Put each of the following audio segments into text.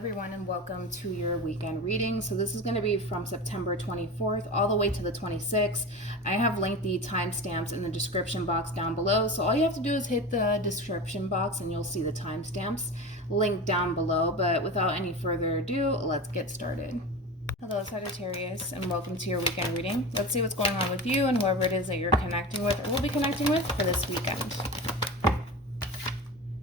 everyone, and welcome to your weekend reading. So this is going to be from September 24th all the way to the 26th. I have linked the timestamps in the description box down below. So all you have to do is hit the description box and you'll see the timestamps linked down below. But without any further ado, let's get started. Hello Sagittarius, and welcome to your weekend reading. Let's see what's going on with you and whoever it is that you're connecting with or will be connecting with for this weekend.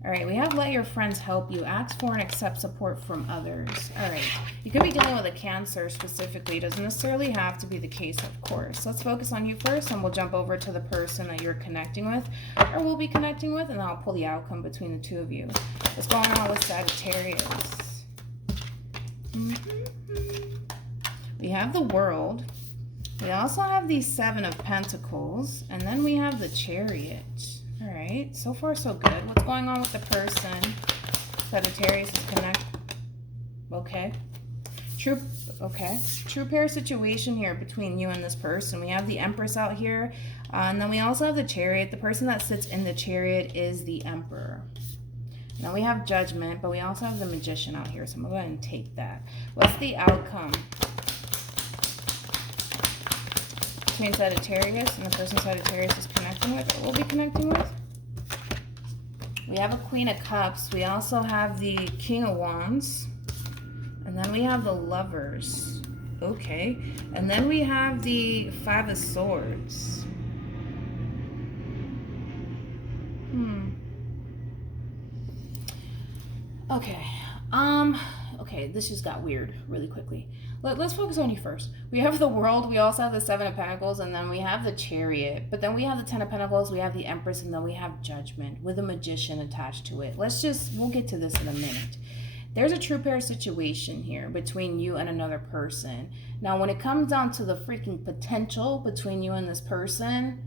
All right, we have let your friends help you. Ask for and accept support from others. All right, you could be dealing with a Cancer specifically. It doesn't necessarily have to be the case, of course. Let's focus on you first, and we'll jump over to the person that you're connecting with or will be connecting with, and then I'll pull the outcome between the two of you. What's going on with Sagittarius? We have the World. We also have the Seven of Pentacles, and then we have the Chariot. All right, so far so good. What's going on with the person? Sagittarius is okay. True pair situation here between you and this person. We have the Empress out here, and then we also have the Chariot. The person that sits in the Chariot is the Emperor. Now we have Judgment, but we also have the Magician out here, so I'm going to go ahead and take that. What's the outcome between Sagittarius and the person Sagittarius is connecting with or will be connecting with? We have a Queen of Cups. We also have the King of Wands. And then we have the Lovers. Okay. And then we have the Five of Swords. Okay. Okay, this just got weird really quickly. Let's focus on you first. We have the World, we also have the Seven of Pentacles, and then we have the Chariot. But then we have the Ten of Pentacles, we have the Empress, and then we have Judgment with a Magician attached to it. We'll get to this in a minute. There's a true pair situation here between you and another person. Now, when it comes down to the freaking potential between you and this person,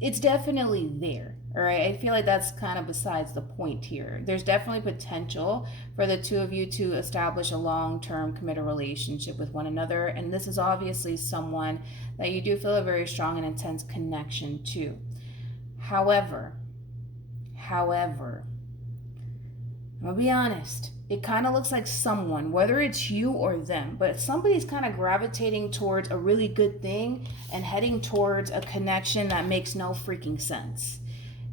it's definitely there. All right, I feel like that's kind of besides the point here. There's definitely potential for the two of you to establish a long-term committed relationship with one another. And this is obviously someone that you do feel a very strong and intense connection to. However, I'm gonna be honest. It kind of looks like someone, whether it's you or them, but somebody's kind of gravitating towards a really good thing and heading towards a connection that makes no freaking sense.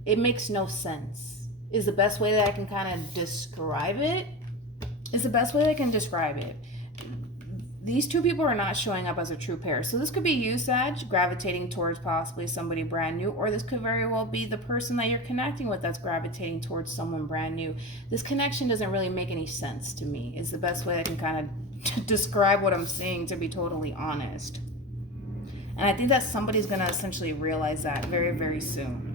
It makes no sense is the best way that I can kind of describe it. These two people are not showing up as a true pair. So this could be you, Sag, gravitating towards possibly somebody brand new, or this could very well be the person that you're connecting with that's gravitating towards someone brand new. This connection doesn't really make any sense to me is the best way I can kind of describe what I'm seeing, to be totally honest. And I think that somebody's going to essentially realize that very, very soon.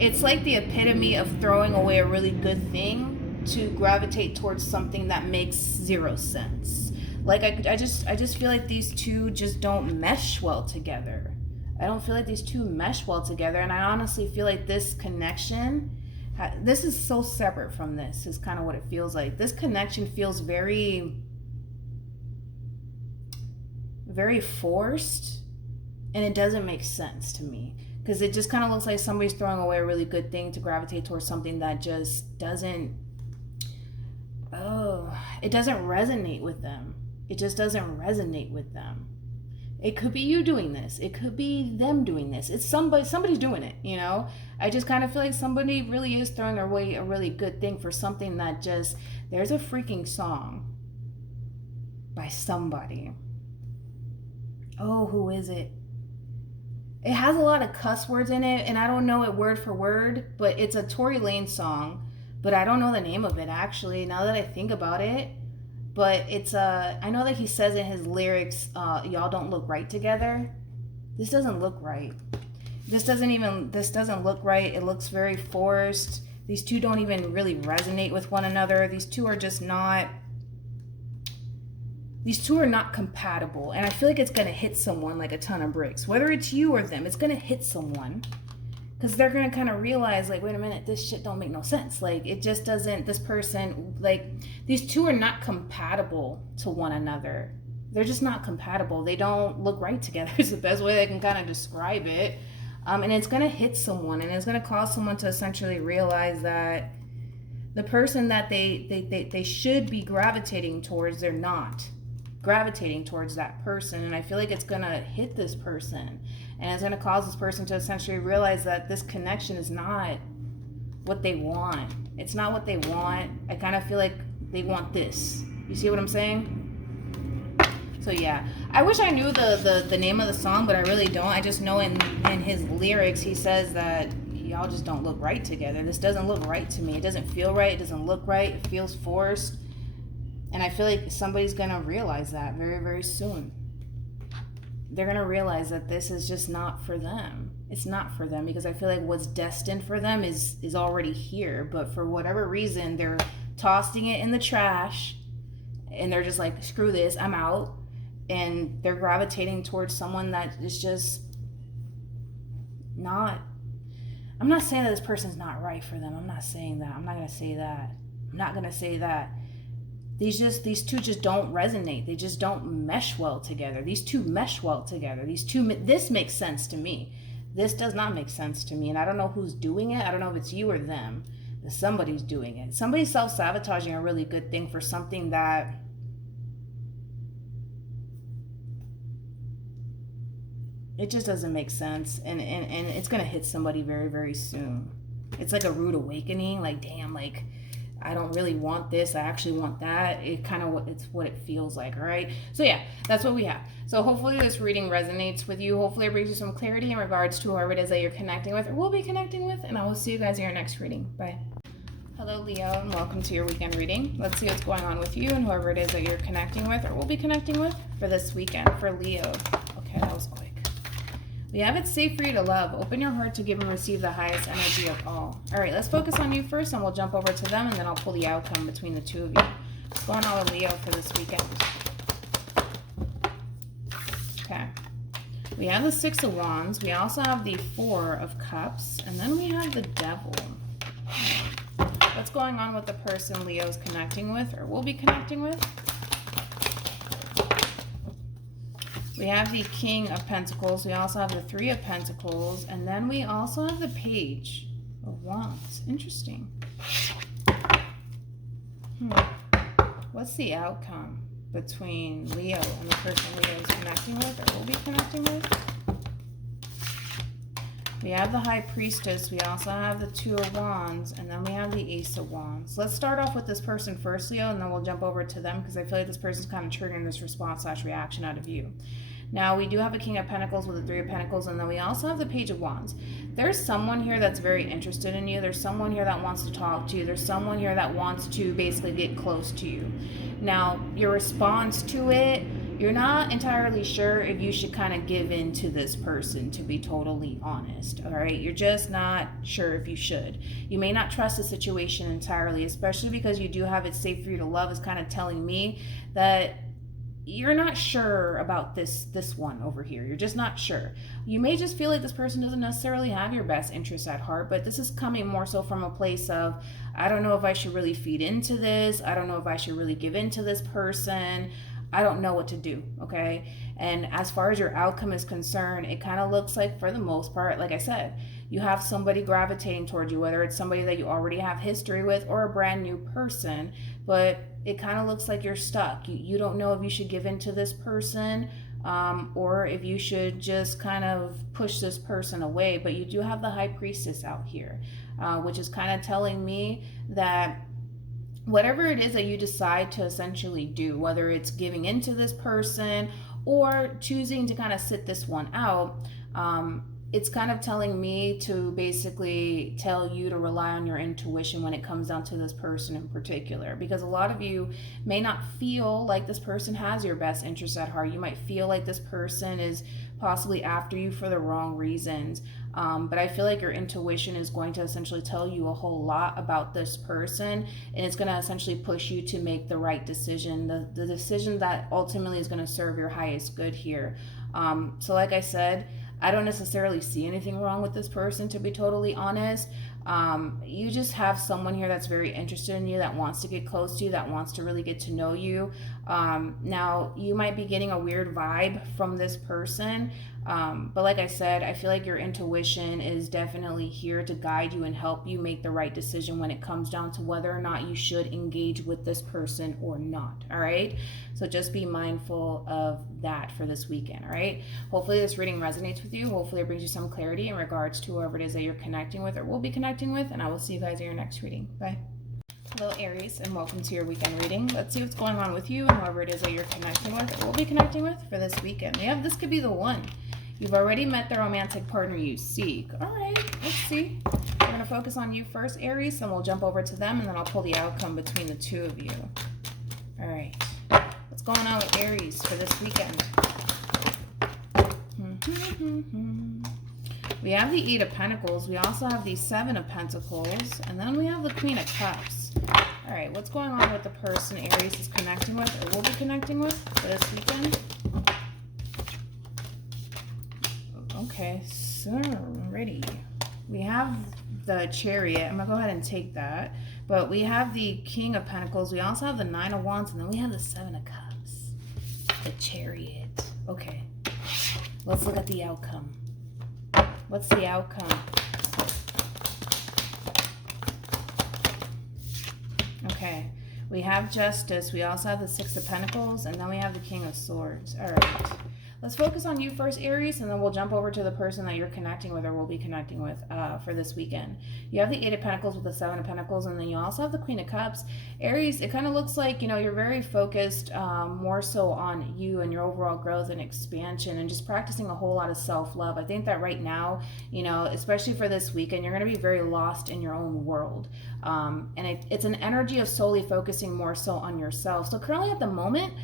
It's like the epitome of throwing away a really good thing to gravitate towards something that makes zero sense. Like I just feel like these two just don't mesh well together. I don't feel like these two mesh well together, and I honestly feel like this connection, this is so separate from this, is kind of what it feels like. This connection feels very, very forced, and it doesn't make sense to me. Because it just kind of looks like somebody's throwing away a really good thing to gravitate towards something that just doesn't, it doesn't resonate with them. It just doesn't resonate with them. It could be you doing this. It could be them doing this. It's somebody's doing it, you know? I just kind of feel like somebody really is throwing away a really good thing for something that just, there's a freaking song by somebody. Oh, who is it? It has a lot of cuss words in it, and I don't know it word for word, but it's a Tory Lanez song, but I don't know the name of it, actually, now that I think about it. But it's, I know that he says in his lyrics, y'all don't look right together. This doesn't look right. This doesn't look right. It looks very forced. These two don't even really resonate with one another. These two are not compatible, and I feel like it's going to hit someone like a ton of bricks. Whether it's you or them, it's going to hit someone because they're going to kind of realize, like, wait a minute, this shit don't make no sense. Like, it just doesn't, this person, like, these two are not compatible to one another. They're just not compatible. They don't look right together is the best way I can kind of describe it. And it's going to hit someone, and it's going to cause someone to essentially realize that The person that they should be gravitating towards, they're not gravitating towards that person. And I feel like it's going to hit this person. And it's going to cause this person to essentially realize that this connection is not what they want. It's not what they want. I kind of feel like they want this. You see what I'm saying? So yeah, I wish I knew the name of the song, but I really don't. I just know in his lyrics he says that y'all just don't look right together. This doesn't look right to me. It doesn't feel right. It doesn't look right. It feels forced. And I feel like somebody's going to realize that very, very soon. They're going to realize that this is just not for them. It's not for them, because I feel like what's destined for them is already here. But for whatever reason, they're tossing it in the trash. And they're just like, screw this, I'm out. And they're gravitating towards someone that is just not. I'm not saying that this person's not right for them. I'm not saying that. I'm not going to say that. I'm not going to say that. These two just don't resonate. They just don't mesh well together. These two mesh well together. This makes sense to me. This does not make sense to me. And I don't know who's doing it. I don't know if it's you or them. But somebody's doing it. Somebody's self-sabotaging a really good thing for something that it just doesn't make sense. And it's going to hit somebody very, very soon. It's like a rude awakening. Like, damn, like, I don't really want this. I actually want that. It's what it feels like. All right. So yeah, that's what we have. So hopefully this reading resonates with you. Hopefully it brings you some clarity in regards to whoever it is that you're connecting with or will be connecting with. And I will see you guys in your next reading. Bye. Hello, Leo, and welcome to your weekend reading. Let's see what's going on with you and whoever it is that you're connecting with or will be connecting with for this weekend for Leo. Okay, that was quick. We have it safe for you to love. Open your heart to give and receive the highest energy of all. All right, let's focus on you first, and we'll jump over to them, and then I'll pull the outcome between the two of you. What's going on with Leo for this weekend? Okay. We have the Six of Wands. We also have the Four of Cups, and then we have the Devil. What's going on with the person Leo's connecting with or will be connecting with? We have the King of Pentacles. We also have the Three of Pentacles. And then we also have the Page of Wands. Interesting. What's the outcome between Leo and the person Leo is connecting with or will be connecting with? We have the High Priestess. We also have the Two of Wands. And then we have the Ace of Wands. Let's start off with this person first, Leo, and then we'll jump over to them because I feel like this person's kind of triggering this response/reaction out of you. Now, we do have a King of Pentacles with a Three of Pentacles, and then we also have the Page of Wands. There's someone here that's very interested in you. There's someone here that wants to talk to you. There's someone here that wants to basically get close to you. Now, your response to it, you're not entirely sure if you should kind of give in to this person, to be totally honest, all right? You're just not sure if you should. You may not trust the situation entirely, especially because you do have it safe for you to love is kind of telling me that you're not sure about this one over here. You're just not sure. You may just feel like this person doesn't necessarily have your best interests at heart, but this is coming more so from a place of, I don't know if I should really feed into this. I don't know if I should really give in to this person. I don't know what to do, okay? And as far as your outcome is concerned, it kind of looks like, for the most part, like I said, you have somebody gravitating towards you, whether it's somebody that you already have history with or a brand new person, but it kind of looks like you're stuck. You don't know if you should give in to this person or if you should just kind of push this person away. But you do have the High Priestess out here, which is kind of telling me that whatever it is that you decide to essentially do, whether it's giving into this person or choosing to kind of sit this one out, it's kind of telling me to basically tell you to rely on your intuition when it comes down to this person in particular, because a lot of you may not feel like this person has your best interest at heart. You might feel like this person is possibly after you for the wrong reasons. But I feel like your intuition is going to essentially tell you a whole lot about this person, and it's going to essentially push you to make the right decision, the decision that ultimately is going to serve your highest good here. So like I said, I don't necessarily see anything wrong with this person, to be totally honest. You just have someone here that's very interested in you, that wants to get close to you, that wants to really get to know you. Now, you might be getting a weird vibe from this person. But like I said, I feel like your intuition is definitely here to guide you and help you make the right decision when it comes down to whether or not you should engage with this person or not. All right. So just be mindful of that for this weekend. All right. Hopefully this reading resonates with you. Hopefully it brings you some clarity in regards to whoever it is that you're connecting with or will be connecting with. And I will see you guys in your next reading. Bye. Hello Aries, and welcome to your weekend reading. Let's see what's going on with you and whoever it is that you're connecting with or will be connecting with for this weekend. Yeah, this could be the one. You've already met the romantic partner you seek. All right, let's see. We're going to focus on you first, Aries, and we'll jump over to them, and then I'll pull the outcome between the two of you. All right. What's going on with Aries for this weekend? We have the Eight of Pentacles. We also have the Seven of Pentacles, and then we have the Queen of Cups. All right, what's going on with the person Aries is connecting with or will be connecting with for this weekend? Okay, so ready. We have the Chariot. I'm gonna go ahead and take that. But we have the King of Pentacles. We also have the Nine of Wands, and then we have the Seven of Cups. The Chariot. Okay. Let's look at the outcome. What's the outcome? Okay. We have Justice. We also have the Six of Pentacles, and then we have the King of Swords. All right. Let's focus on you first, Aries, and then we'll jump over to the person that you're connecting with or will be connecting with for this weekend. You have the Eight of Pentacles with the Seven of Pentacles, and then you also have the Queen of Cups. Aries, it kind of looks like, you know, you're very focused more so on you and your overall growth and expansion and just practicing a whole lot of self-love. I think that right now, you know, especially for this weekend, you're going to be very lost in your own world. And it's an energy of solely focusing more so on yourself. So currently at the moment,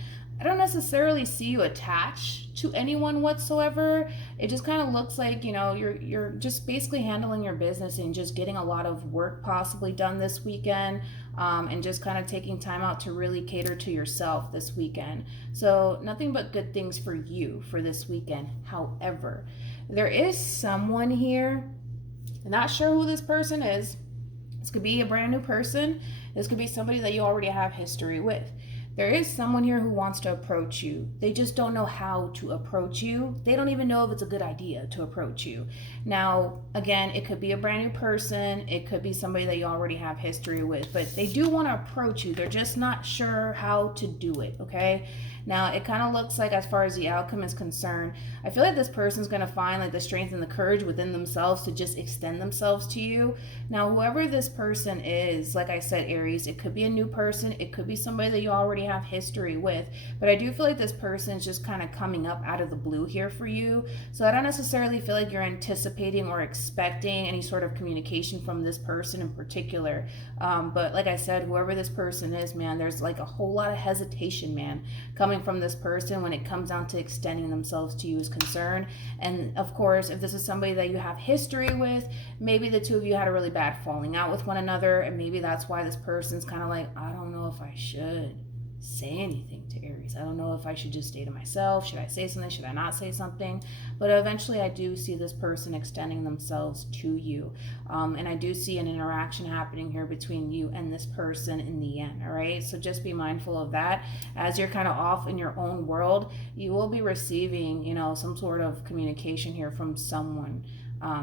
I don't necessarily see you attached to anyone whatsoever. It just kind of looks like, you know, you're just basically handling your business and just getting a lot of work possibly done this weekend, and just kind of taking time out to really cater to yourself this weekend. So nothing but good things for you for this weekend. However, there is someone here, I'm not sure who this person is. This could be a brand new person. This could be somebody that you already have history with. There is someone here who wants to approach you. They just don't know how to approach you. They don't even know if it's a good idea to approach you. Now, again, it could be a brand new person. It could be somebody that you already have history with, but they do want to approach you. They're just not sure how to do it, okay? Now, it kind of looks like, as far as the outcome is concerned, I feel like this person's going to find like the strength and the courage within themselves to just extend themselves to you. Now, whoever this person is, like I said, Aries, it could be a new person. It could be somebody that you already have history with. But I do feel like this person is just kind of coming up out of the blue here for you. So I don't necessarily feel like you're anticipating or expecting any sort of communication from this person in particular. But like I said, whoever this person is, man, there's like a whole lot of hesitation, man, coming from this person when it comes down to extending themselves to you is concerned. And of course, if this is somebody that you have history with, maybe the two of you had a really bad falling out with one another, and maybe that's why this person's kind of like, I don't know if I should say anything to Aries. I don't know if I should just stay to myself. Should I say something? Should I not say something? But eventually I do see this person extending themselves to you. And I do see an interaction happening here between you and this person in the end, all right? So just be mindful of that. As you're kind of off in your own world, you will be receiving, you know, some sort of communication here from someone.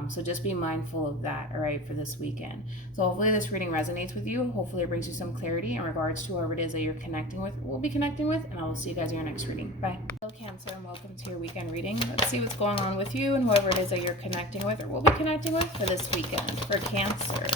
So just be mindful of that, all right, for this weekend. So hopefully this reading resonates with you. Hopefully it brings you some clarity in regards to whoever it is that you're connecting with or will be connecting with. And I will see you guys in your next reading. Bye. Hello, Cancer, and welcome to your weekend reading. Let's see what's going on with you and whoever it is that you're connecting with or will be connecting with for this weekend. For Cancer,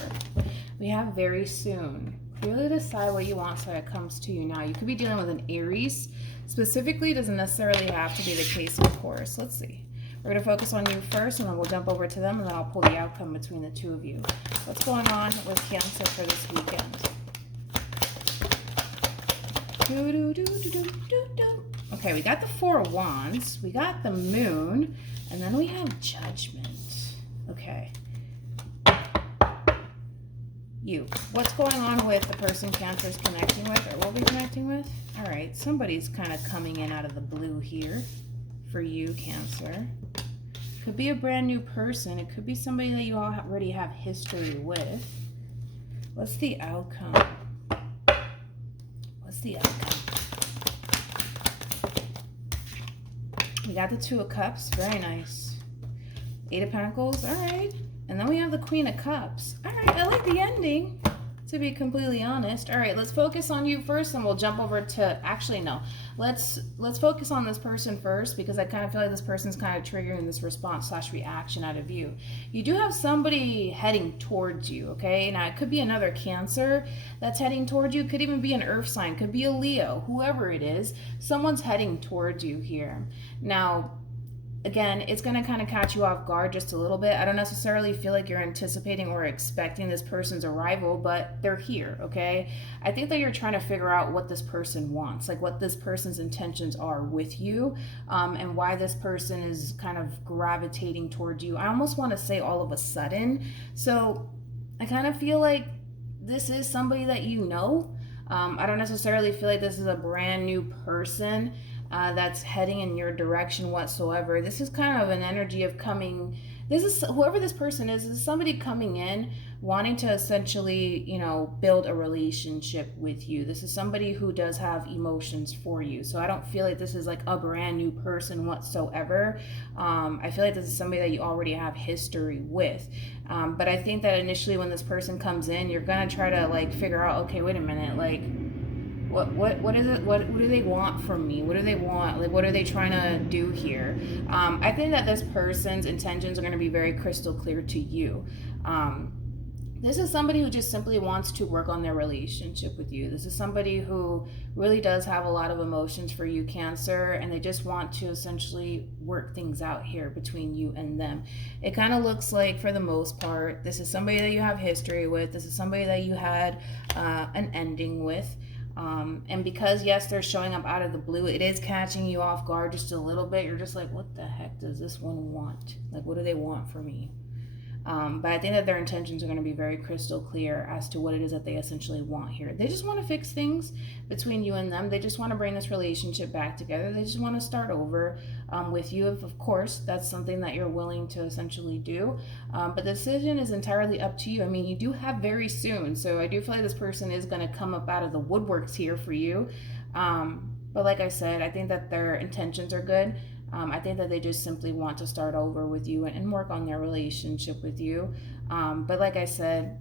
we have very soon. Clearly decide what you want so that it comes to you now. You could be dealing with an Aries. Specifically, doesn't necessarily have to be the case, of course. Let's see. We're going to focus on you first, and then we'll jump over to them, and then I'll pull the outcome between the two of you. What's going on with Cancer for this weekend? Okay, we got the Four of Wands, we got the Moon, and then we have Judgment. Okay. You. What's going on with the person Cancer's connecting with or will be connecting with? All right, somebody's kind of coming in out of the blue here for you, Cancer. Could be a brand new person. It could be somebody that you already have history with. What's the outcome? What's the outcome? We got the Two of Cups. Very nice. Eight of Pentacles. All right. And then we have the Queen of Cups. All right. I like the ending, to be completely honest. All right. Let's focus on you first, and we'll jump over to... Actually, no. Let's focus on this person first, because I kind of feel like this person's kind of triggering this response/reaction out of you. You do have somebody heading towards you, okay? Now, it could be another Cancer that's heading towards you. It could even be an Earth sign. Could be a Leo. Whoever it is, someone's heading towards you here. Now, again, it's going to kind of catch you off guard just a little bit. I don't necessarily feel like you're anticipating or expecting this person's arrival, but they're here, okay? I think that you're trying to figure out what this person wants, like what this person's intentions are with you, and why this person is kind of gravitating towards you. I almost want to say all of a sudden. So I kind of feel like this is somebody that you know. I don't necessarily feel like this is a brand new person that's heading in your direction whatsoever. This is kind of an energy of coming. This is whoever this person is somebody coming in wanting to essentially, you know, build a relationship with you. This is somebody who does have emotions for you. So I don't feel like this is like a brand new person whatsoever. I feel like this is somebody that you already have history with. But I think that initially when this person comes in, you're gonna try to like figure out, okay, wait a minute, like what is it? What do they want from me? What do they want? Like, what are they trying to do here? I think that this person's intentions are going to be very crystal clear to you. This is somebody who just simply wants to work on their relationship with you. This is somebody who really does have a lot of emotions for you, Cancer, and they just want to essentially work things out here between you and them. It kind of looks like, for the most part, this is somebody that you have history with. This is somebody that you had an ending with. And because, yes, they're showing up out of the blue, it is catching you off guard just a little bit. You're just like, what the heck does this one want? Like, what do they want from me? But I think that their intentions are going to be very crystal clear as to what it is that they essentially want here. They just want to fix things between you and them. They just want to bring this relationship back together. They just want to start over with you. If, of course, that's something that you're willing to essentially do. But the decision is entirely up to you. I mean, you do have very soon. So I do feel like this person is going to come up out of the woodworks here for you. But like I said, I think that their intentions are good. I think that they just simply want to start over with you and work on their relationship with you. But like I said,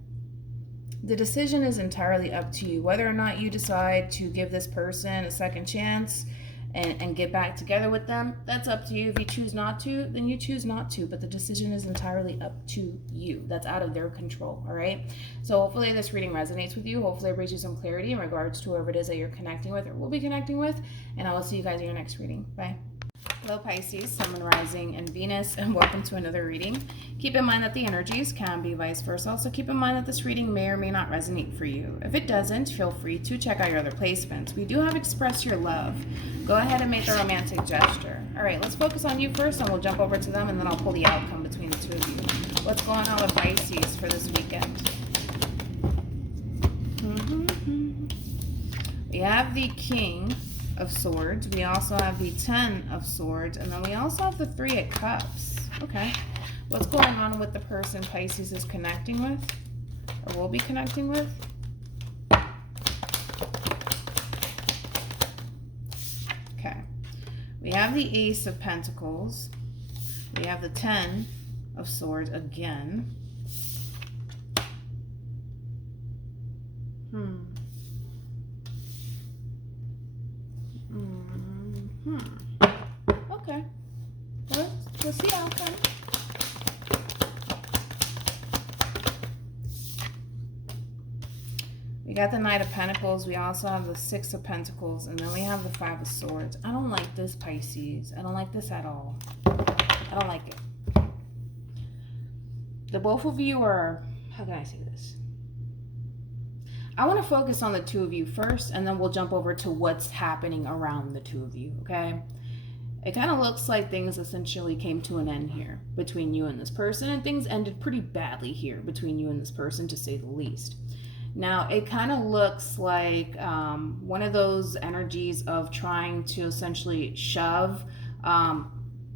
the decision is entirely up to you. Whether or not you decide to give this person a second chance and get back together with them, that's up to you. If you choose not to, then you choose not to. But the decision is entirely up to you. That's out of their control, all right? So hopefully this reading resonates with you. Hopefully it brings you some clarity in regards to whoever it is that you're connecting with or will be connecting with. And I will see you guys in your next reading. Bye. Hello Pisces, Sun, Moon, Rising, and Venus, and welcome to another reading. Keep in mind that the energies can be vice versa. Also keep in mind that this reading may or may not resonate for you. If it doesn't, feel free to check out your other placements. We do have Express Your Love. Go ahead and make the romantic gesture. All right, let's focus on you first, and we'll jump over to them, and then I'll pull the outcome between the two of you. What's going on with Pisces for this weekend? We have the King of Swords. We also have the 10 of Swords, and then we also have the 3 of Cups. Okay, what's going on with the person Pisces is connecting with or will be connecting with? Okay, we have the Ace of Pentacles. We have the 10 of Swords again. Okay. We'll see the outcome. We got the Knight of Pentacles. We also have the 6 of Pentacles. And then we have the 5 of Swords. I don't like this, Pisces. I don't like this at all. I don't like it. The both of you are... How can I say this? I want to focus on the two of you first, and then we'll jump over to what's happening around the two of you, okay? It kind of looks like things essentially came to an end here between you and this person, and things ended pretty badly here between you and this person, to say the least. Now, it kind of looks like one of those energies of trying to essentially shove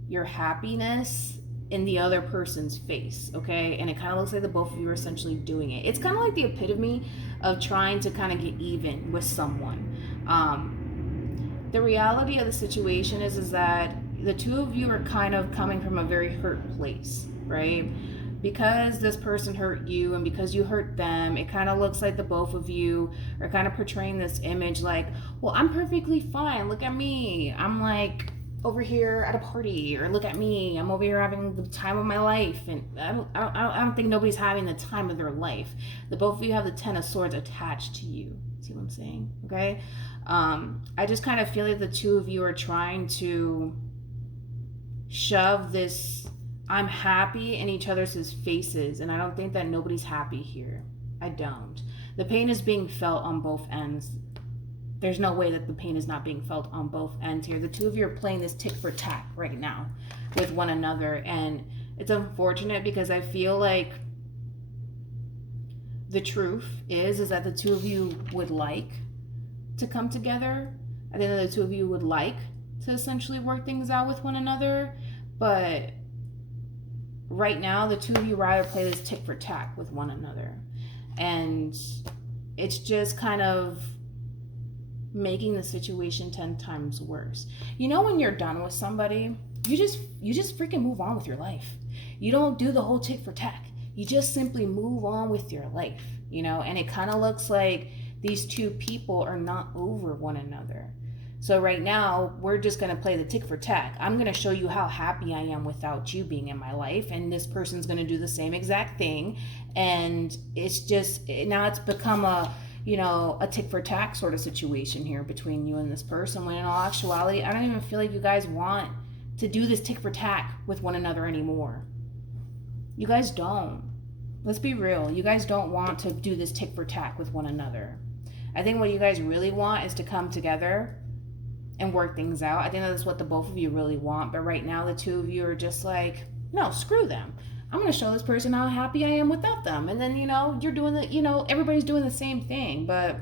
your happiness in the other person's face, okay? And it kind of looks like the both of you are essentially doing it. It's kind of like the epitome of trying to kind of get even with someone. The reality of the situation is that the two of you are kind of coming from a very hurt place, right? Because this person hurt you and because you hurt them, it kind of looks like the both of you are kind of portraying this image like, well, I'm perfectly fine. Look at me. I'm like over here at a party, or look at me. I'm over here having the time of my life. And I don't think nobody's having the time of their life. The both of you have the Ten of Swords attached to you. See what I'm saying? Okay. I just kind of feel like the two of you are trying to shove this I'm happy in each other's faces, and I don't think that nobody's happy here. I don't. The pain is being felt on both ends. There's no way that the pain is not being felt on both ends here. The two of you are playing this tick for tack right now with one another, and it's unfortunate because I feel like the truth is that the two of you would like to come together. I think that the two of you would like to essentially work things out with one another, but right now the two of you rather play this tick for tack with one another, and it's just kind of making the situation 10 times worse. You know, when you're done with somebody, you just freaking move on with your life. You don't do the whole tick for tack. You just simply move on with your life, you know, and it kind of looks like these two people are not over one another. So right now, we're just going to play the tick for tack. I'm going to show you how happy I am without you being in my life. And this person's going to do the same exact thing. And it's just, now it's become a, you know, a tick for tack sort of situation here between you and this person. When in all actuality, I don't even feel like you guys want to do this tick for tack with one another anymore. You guys don't. Let's be real. You guys don't want to do this tick for tack with one another. I think what you guys really want is to come together and work things out. I think that's what the both of you really want. But right now, the two of you are just like, no, screw them. I'm going to show this person how happy I am without them. And then, you know, you're doing the, you know, everybody's doing the same thing. But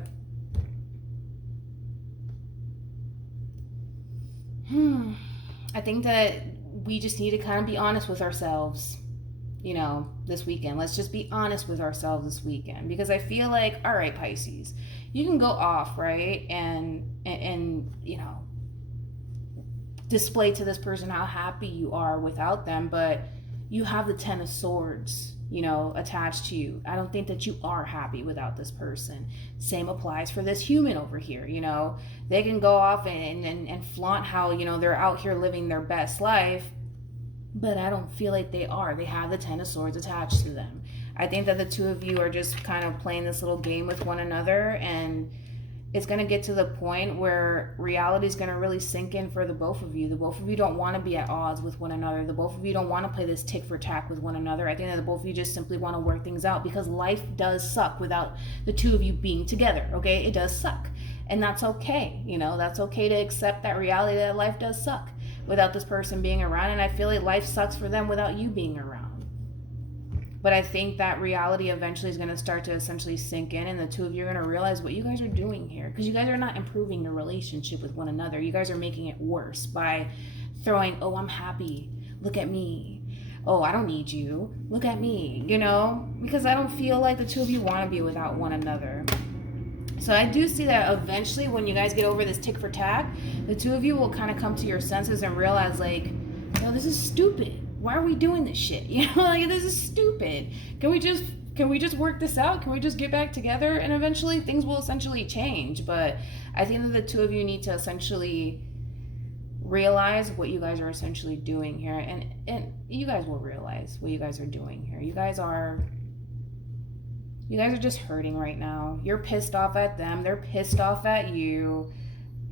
I think that we just need to kind of be honest with ourselves, you know, this weekend. Let's just be honest with ourselves this weekend, because I feel like, all right, Pisces, you can go off, right? And you know, display to this person how happy you are without them, but you have the Ten of Swords, you know, attached to you. I don't think that you are happy without this person. Same applies for this human over here, you know. They can go off and flaunt how, you know, they're out here living their best life, but I don't feel like they are. They have the Ten of Swords attached to them. I think that the two of you are just kind of playing this little game with one another, and it's going to get to the point where reality is going to really sink in for the both of you. The both of you don't want to be at odds with one another. The both of you don't want to play this tick for tack with one another. I think that the both of you just simply want to work things out, because life does suck without the two of you being together, okay? It does suck, and that's okay. You know, that's okay to accept that reality that life does suck without this person being around, and I feel like life sucks for them without you being around. But I think that reality eventually is going to start to essentially sink in, and the two of you are going to realize what you guys are doing here, because you guys are not improving the relationship with one another. You guys are making it worse by throwing, oh, I'm happy, look at me. Oh, I don't need you, look at me, you know, because I don't feel like the two of you want to be without one another. So I do see that eventually when you guys get over this tick for tack, the two of you will kind of come to your senses and realize, like, yo, this is stupid. Why are we doing this shit? You know, like, this is stupid. Can we just work this out? Can we just get back together? And eventually things will essentially change. But I think that the two of you need to essentially realize what you guys are essentially doing here. And you guys will realize what you guys are doing here. You guys are just hurting right now. You're pissed off at them. They're pissed off at you.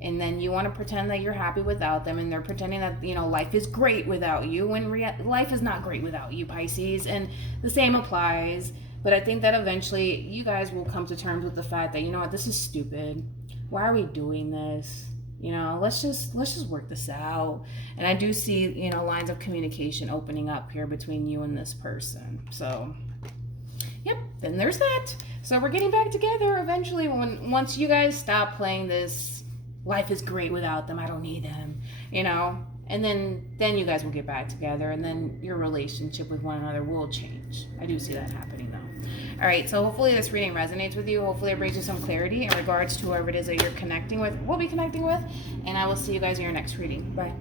And then you want to pretend that you're happy without them, and they're pretending that, you know, life is great without you, when life is not great without you, Pisces, and the same applies. But I think that eventually you guys will come to terms with the fact that, you know what, this is stupid. Why are we doing this? You know, let's just work this out. And I do see, you know, lines of communication opening up here between you and this person. So, yep, then there's that. So we're getting back together eventually once you guys stop playing this life is great without them, I don't need them, you know, and then you guys will get back together, and then your relationship with one another will change. I do see that happening though. All right, so hopefully this reading resonates with you. Hopefully it brings you some clarity in regards to whoever it is that you're connecting with, will be connecting with, and I will see you guys in your next reading. Bye.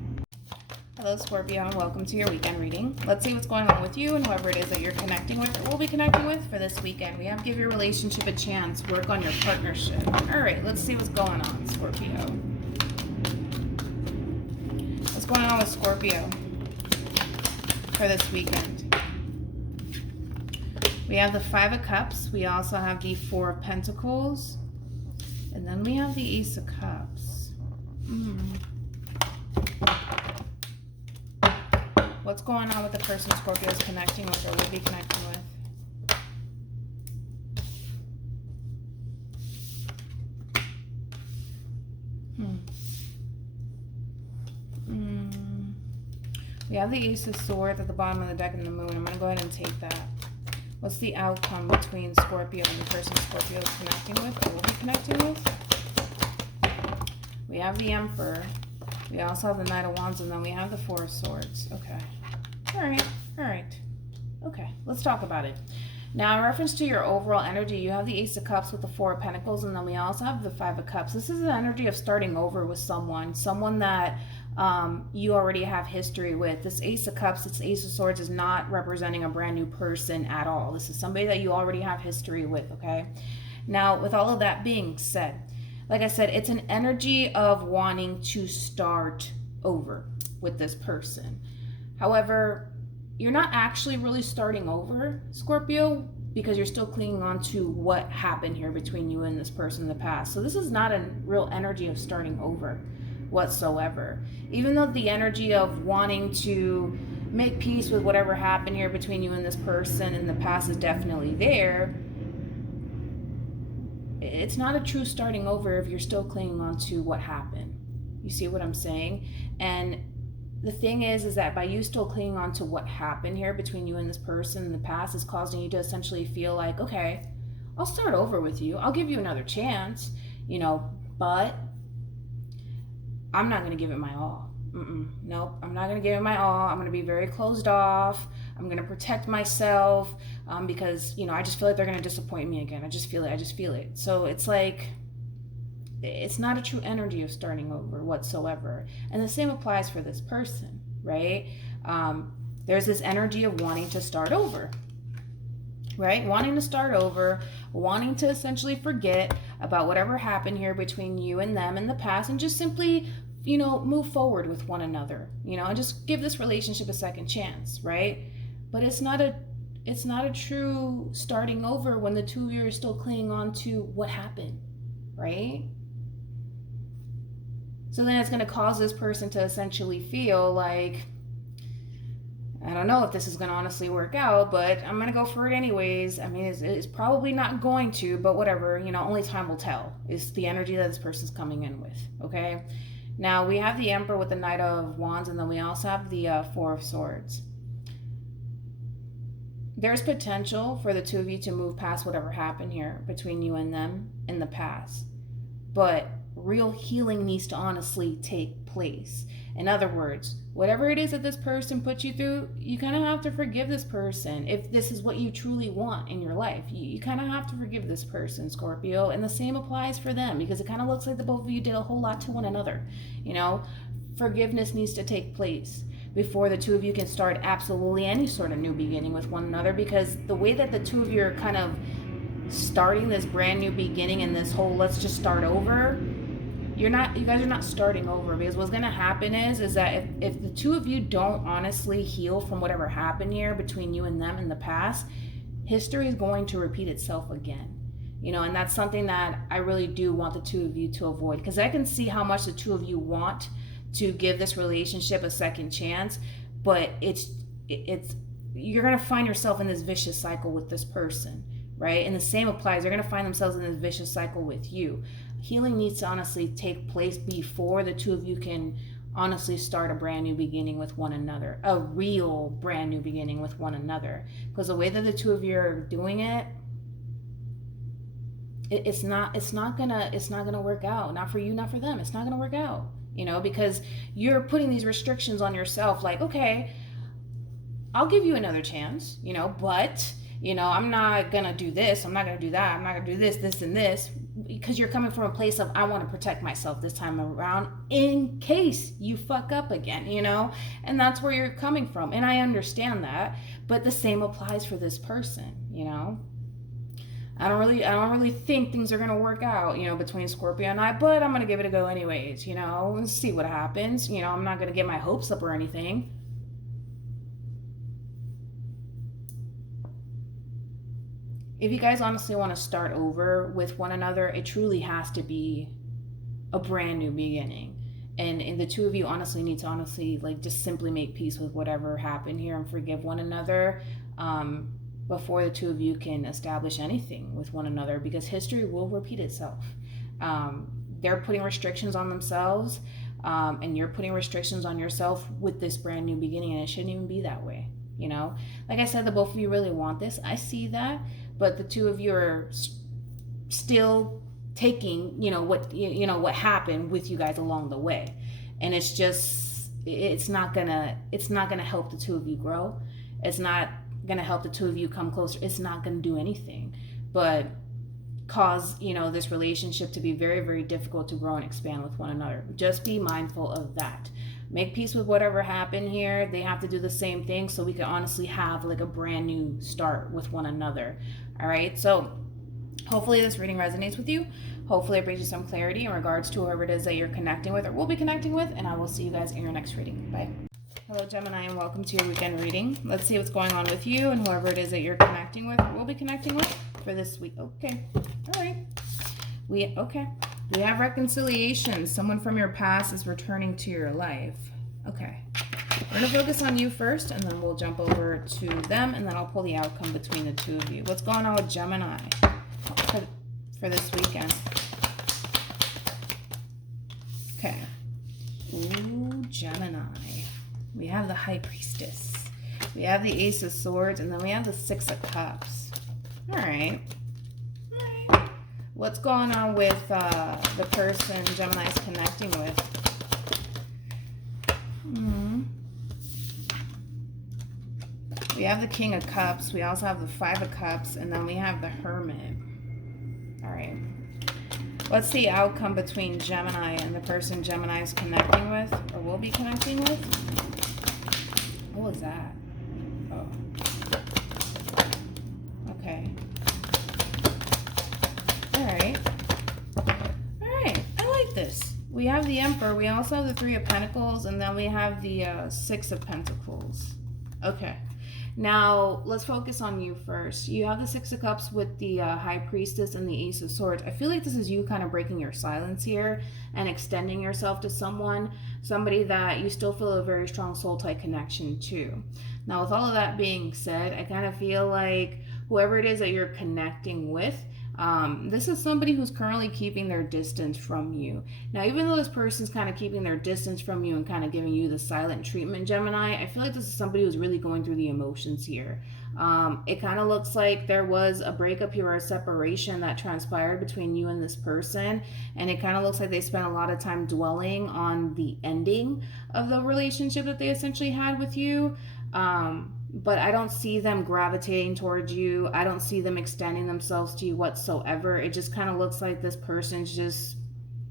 Hello, Scorpio, and welcome to your weekend reading. Let's see what's going on with you and whoever it is that you're connecting with or will be connecting with for this weekend. We have give your relationship a chance, work on your partnership. All right, let's see what's going on, Scorpio. What's going on with Scorpio for this weekend? We have the Five of Cups. We also have the Four of Pentacles. And then we have the Ace of Cups. What's going on with the person Scorpio is connecting with or will be connecting with? We have the Ace of Swords at the bottom of the deck and the Moon. I'm going to go ahead and take that. What's the outcome between Scorpio and the person Scorpio is connecting with or will be connecting with? We have the Emperor. We also have the Knight of Wands, and then we have the Four of Swords. Okay. All right. Okay, let's talk about it. Now, in reference to your overall energy, you have the Ace of Cups with the Four of Pentacles, and then we also have the Five of Cups. This is the energy of starting over with someone that you already have history with. This Ace of Cups, this Ace of Swords is not representing a brand new person at all. This is somebody that you already have history with, okay? Now, with all of that being said, like I said, it's an energy of wanting to start over with this person. However, you're not actually really starting over, Scorpio, because you're still clinging on to what happened here between you and this person in the past. So this is not a real energy of starting over whatsoever. Even though the energy of wanting to make peace with whatever happened here between you and this person in the past is definitely there, it's not a true starting over if you're still clinging on to what happened. You see what I'm saying? And the thing is that by you still clinging on to what happened here between you and this person in the past is causing you to essentially feel like, okay, I'll start over with you. I'll give you another chance, but I'm not going to give it my all. Nope, I'm not going to give it my all. I'm going to be very closed off. I'm going to protect myself because, I just feel like they're going to disappoint me again. I just feel it. So it's like, it's not a true energy of starting over whatsoever. And the same applies for this person, right? There's this energy of wanting to start over, right? Wanting to start over, wanting to essentially forget about whatever happened here between you and them in the past and just simply, move forward with one another, and just give this relationship a second chance, right? But it's not a true starting over when the two of you are still clinging on to what happened, right? So then it's going to cause this person to essentially feel like, I don't know if this is going to honestly work out, but I'm going to go for it anyways. I mean, it's probably not going to, but whatever, only time will tell. It's the energy that this person's coming in with, okay? Now, we have the Emperor with the Knight of Wands, and then we also have the Four of Swords. There's potential for the two of you to move past whatever happened here between you and them in the past, but real healing needs to honestly take place. In other words, whatever it is that this person put you through, you kind of have to forgive this person. If this is what you truly want in your life, you kind of have to forgive this person, Scorpio. And the same applies for them, because it kind of looks like the both of you did a whole lot to one another. Forgiveness needs to take place before the two of you can start absolutely any sort of new beginning with one another, because the way that the two of you are kind of starting this brand new beginning and this whole let's just start over, you guys are not starting over, because what's going to happen is that if the two of you don't honestly heal from whatever happened here between you and them in the past, history is going to repeat itself again. And that's something that I really do want the two of you to avoid, because I can see how much the two of you want to give this relationship a second chance, but it's you're going to find yourself in this vicious cycle with this person, right? And the same applies. They're going to find themselves in this vicious cycle with you. Healing needs to honestly take place before the two of you can honestly start a brand new beginning with one another, a real brand new beginning with one another. Because the way that the two of you are doing it, it's not gonna work out. Not for you, not for them. It's not gonna work out. Because you're putting these restrictions on yourself. Like, okay, I'll give you another chance. But I'm not gonna do this. I'm not gonna do that. I'm not gonna do this, and this. because you're coming from a place of, I want to protect myself this time around in case you fuck up again, you know? And that's where you're coming from. And I understand that, but the same applies for this person, you know? I don't really think things are gonna work out, you know, between Scorpio and I, but I'm gonna give it a go anyways, you know, and see what happens. You know, I'm not gonna get my hopes up or anything. If you guys honestly want to start over with one another, it truly has to be a brand new beginning. And the two of you honestly need to like just simply make peace with whatever happened here and forgive one another. Before the two of you can establish anything with one another, because history will repeat itself. They're putting restrictions on themselves, and you're putting restrictions on yourself with this brand new beginning, and it shouldn't even be that way, you know? Like I said, the both of you really want this. I see that, but the two of you are still taking, you know, what happened with you guys along the way. And it's just, it's not gonna help the two of you grow. It's not going to help the two of you come closer. It's not going to do anything but cause, you know, this relationship to be very, very difficult to grow and expand with one another. Just be mindful of that. Make peace with whatever happened here. They have to do the same thing so we can honestly have like a brand new start with one another. All right. So hopefully this reading resonates with you. Hopefully it brings you some clarity in regards to whoever it is that you're connecting with or will be connecting with. And I will see you guys in your next reading. Bye. Hello, Gemini, and welcome to your weekend reading. Let's see what's going on with you and whoever it is that you're connecting with or will be connecting with for this week. Okay. All right. We have reconciliation. Someone from your past is returning to your life. Okay. We're going to focus on you first, and then we'll jump over to them, and then I'll pull the outcome between the two of you. What's going on with Gemini for this weekend? Okay. Ooh, Gemini. We have the High Priestess. We have the Ace of Swords, and then we have the Six of Cups. All right. What's going on with the person Gemini is connecting with? We have the King of Cups. We also have the Five of Cups, and then we have the Hermit. All right. What's the outcome between Gemini and the person Gemini is connecting with or will be connecting with? What was that? Oh. Okay. All right. I like this. We have the Emperor. We also have the Three of Pentacles, and then we have the Six of Pentacles. Okay. Now, let's focus on you first. You have the Six of Cups with the High Priestess and the Ace of Swords. I feel like this is you kind of breaking your silence here and extending yourself to somebody that you still feel a very strong soul-tie connection to. Now, with all of that being said, I kind of feel like whoever it is that you're connecting with, this is somebody who's currently keeping their distance from you. Now, even though this person's kind of keeping their distance from you and kind of giving you the silent treatment, Gemini, I feel like this is somebody who's really going through the emotions here. It kind of looks like there was a breakup here or a separation that transpired between you and this person, and it kind of looks like they spent a lot of time dwelling on the ending of the relationship that they essentially had with you. But I don't see them gravitating towards you. I don't see them extending themselves to you whatsoever. It just kind of looks like this person's just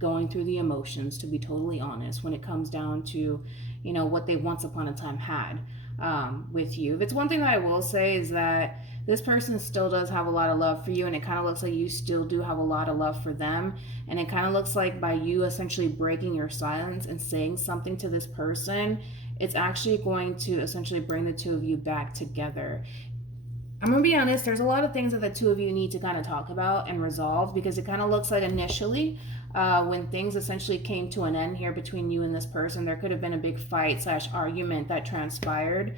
going through the emotions, to be totally honest, when it comes down to, you know, what they once upon a time had with you. If it's one thing that I will say is that this person still does have a lot of love for you, and it kind of looks like you still do have a lot of love for them. And it kind of looks like by you essentially breaking your silence and saying something to this person, it's actually going to essentially bring the two of you back together. I'm going to be honest, there's a lot of things that the two of you need to kind of talk about and resolve, because it kind of looks like initially when things essentially came to an end here between you and this person, there could have been a big fight / argument that transpired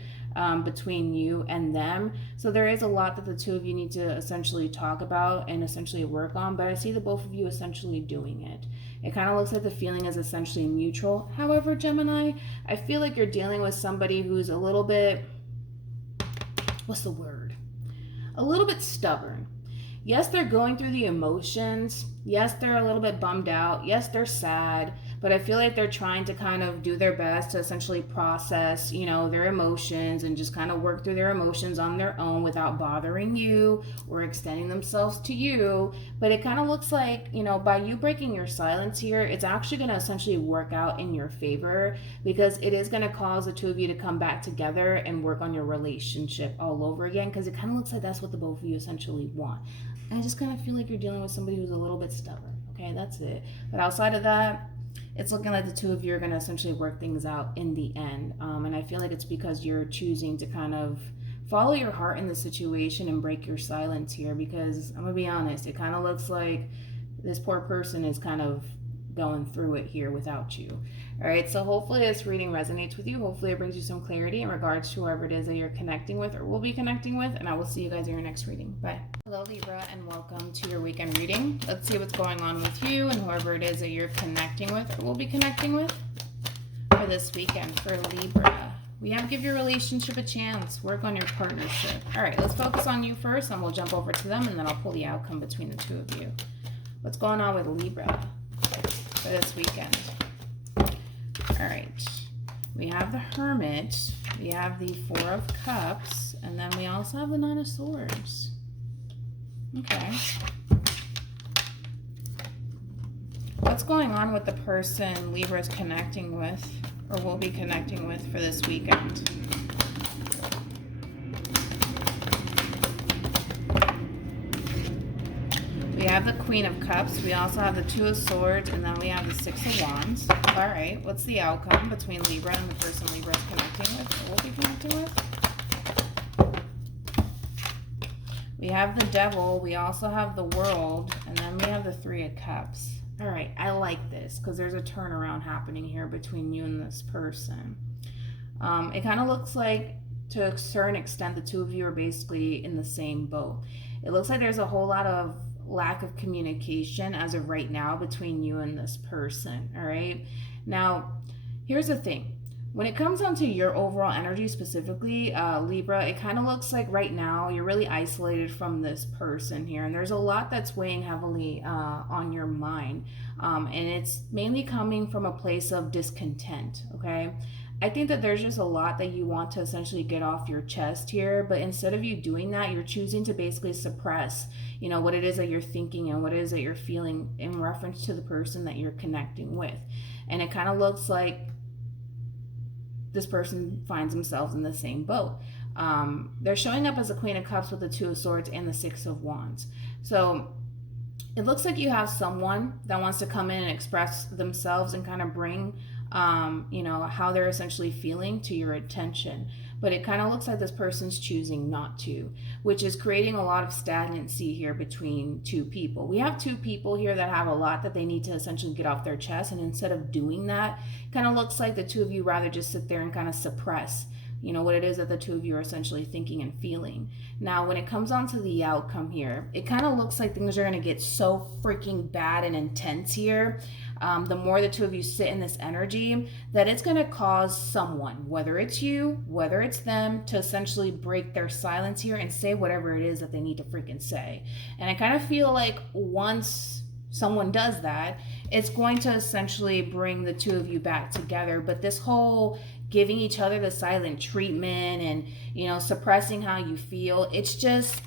between you and them. So there is a lot that the two of you need to essentially talk about and essentially work on, but I see the both of you essentially doing it. It kind of looks like the feeling is essentially mutual. However, Gemini, I feel like you're dealing with somebody who's a little bit, what's the word? A little bit stubborn. Yes, they're going through the emotions. Yes, they're a little bit bummed out. Yes, they're sad. but I feel like they're trying to kind of do their best to essentially process, you know, their emotions and just kind of work through their emotions on their own without bothering you or extending themselves to you. But it kind of looks like, you know, by you breaking your silence here, it's actually going to essentially work out in your favor, because it is going to cause the two of you to come back together and work on your relationship all over again, because it kind of looks like that's what the both of you essentially want. And I just kind of feel like you're dealing with somebody who's a little bit stubborn. Okay, that's it. But outside of that, it's looking like the two of you are going to essentially work things out in the end. And I feel like it's because you're choosing to kind of follow your heart in the situation and break your silence here, because I'm going to be honest, it kind of looks like this poor person is kind of going through it here without you. All right, so hopefully this reading resonates with you. Hopefully it brings you some clarity in regards to whoever it is that you're connecting with or will be connecting with, and I will see you guys in your next reading. Bye. Hello Libra, and welcome to your weekend reading. Let's see what's going on with you and whoever it is that you're connecting with or will be connecting with for this weekend for Libra. We have give your relationship a chance. Work on your partnership. All right, let's focus on you first, and we'll jump over to them, and then I'll pull the outcome between the two of you. What's going on with Libra for this weekend? All right, we have the Hermit, we have the Four of Cups, and then we also have the Nine of Swords. Okay. What's going on with the person Libra is connecting with or will be connecting with for this weekend? We have the Queen of Cups, we also have the Two of Swords, and then we have the Six of Wands. All right, what's the outcome between Libra and the person Libra is connecting with or will be connecting with? We have the Devil, we also have the World, and then we have the Three of Cups. All right, I like this because there's a turnaround happening here between you and this person. It kind of looks like, to a certain extent, the two of you are basically in the same boat. It looks like there's a whole lot of lack of communication as of right now between you and this person. All right, now here's the thing. When it comes down to your overall energy specifically, Libra, it kind of looks like right now you're really isolated from this person here. And there's a lot that's weighing heavily on your mind. And it's mainly coming from a place of discontent, okay? I think that there's just a lot that you want to essentially get off your chest here. But instead of you doing that, you're choosing to basically suppress, you know, what it is that you're thinking and what it is that you're feeling in reference to the person that you're connecting with. And it kind of looks like this person finds themselves in the same boat. They're showing up as a Queen of Cups with the Two of Swords and the Six of Wands. So it looks like you have someone that wants to come in and express themselves and kind of bring, you know, how they're essentially feeling to your attention. But it kind of looks like this person's choosing not to, which is creating a lot of stagnancy here between two people. We have two people here that have a lot that they need to essentially get off their chest, and instead of doing that, kind of looks like the two of you rather just sit there and kind of suppress, you know, what it is that the two of you are essentially thinking and feeling. Now, when it comes on to the outcome here, it kind of looks like things are going to get so freaking bad and intense here. The more the two of you sit in this energy, that it's going to cause someone, whether it's you, whether it's them, to essentially break their silence here and say whatever it is that they need to freaking say. And I kind of feel like once someone does that, it's going to essentially bring the two of you back together. But this whole giving each other the silent treatment and, you know, suppressing how you feel, it's just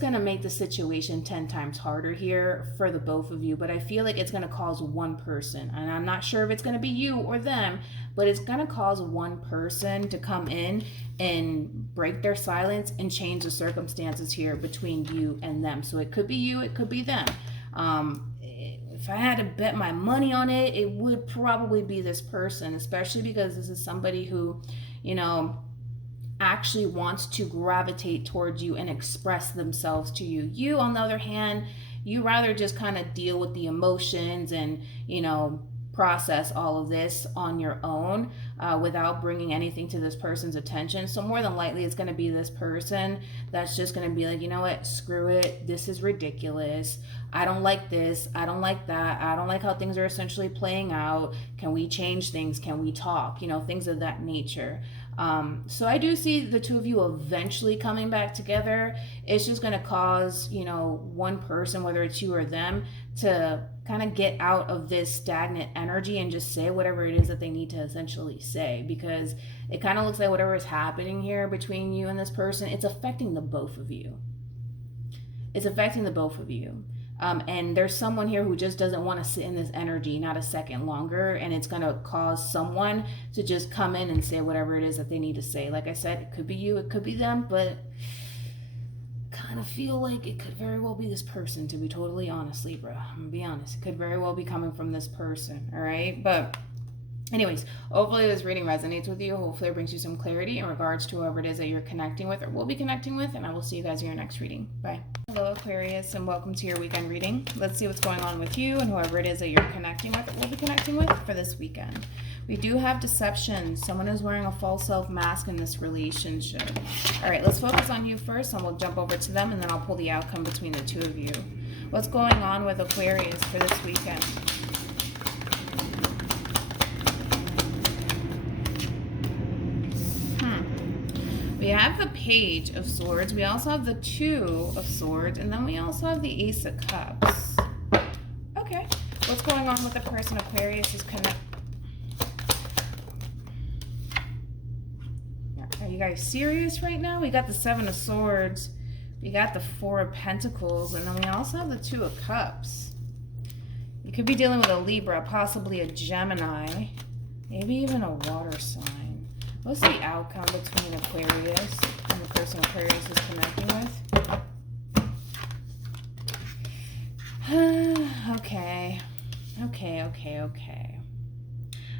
going to make the situation 10 times harder here for the both of you. But I feel like it's going to cause one person, and I'm not sure if it's going to be you or them, but it's going to cause one person to come in and break their silence and change the circumstances here between you and them. So it could be you, it could be them. If I had to bet my money on it, it would probably be this person, especially because this is somebody who, you know, actually wants to gravitate towards you and express themselves to you. You, on the other hand, you rather just kind of deal with the emotions and, you know, process all of this on your own without bringing anything to this person's attention. So more than likely it's going to be this person that's just going to be like, you know what, screw it, this is ridiculous, I don't like this, I don't like that, I don't like how things are essentially playing out, can we change things, can we talk, you know, things of that nature. So I do see the two of you eventually coming back together. It's just going to cause, you know, one person, whether it's you or them, to kind of get out of this stagnant energy and just say whatever it is that they need to essentially say, because it kind of looks like whatever is happening here between you and this person, it's affecting the both of you. It's affecting the both of you. And there's someone here who just doesn't want to sit in this energy not a second longer, and it's going to cause someone to just come in and say whatever it is that they need to say. Like I said, it could be you, it could be them, but kind of feel like it could very well be this person, to be totally honest, Libra. I'm gonna be honest, it could very well be coming from this person. All right, but anyways, hopefully this reading resonates with you. Hopefully it brings you some clarity in regards to whoever it is that you're connecting with or will be connecting with, and I will see you guys in your next reading. Bye. Hello Aquarius, and welcome to your weekend reading. Let's see what's going on with you and whoever it is that you're connecting with or will be connecting with for this weekend. We do have deception. Someone is wearing a false self mask in this relationship. All right, let's focus on you first, and we'll jump over to them, and then I'll pull the outcome between the two of you. What's going on with Aquarius for this weekend? We have the Page of Swords. We also have the Two of Swords. And then we also have the Ace of Cups. Okay. What's going on with the person Aquarius is connected? Are you guys serious right now? We got the Seven of Swords. We got the Four of Pentacles. And then we also have the Two of Cups. You could be dealing with a Libra, possibly a Gemini. Maybe even a water sign. What's the outcome between Aquarius and the person Aquarius is connecting with? Okay.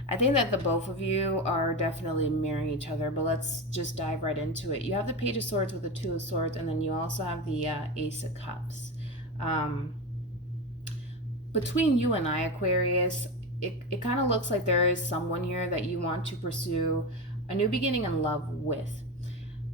I think that the both of you are definitely mirroring each other, but let's just dive right into it. You have the Page of Swords with the Two of Swords, and then you also have the Ace of Cups. Between you and I, Aquarius, it kind of looks like there is someone here that you want to pursue a new beginning in love with.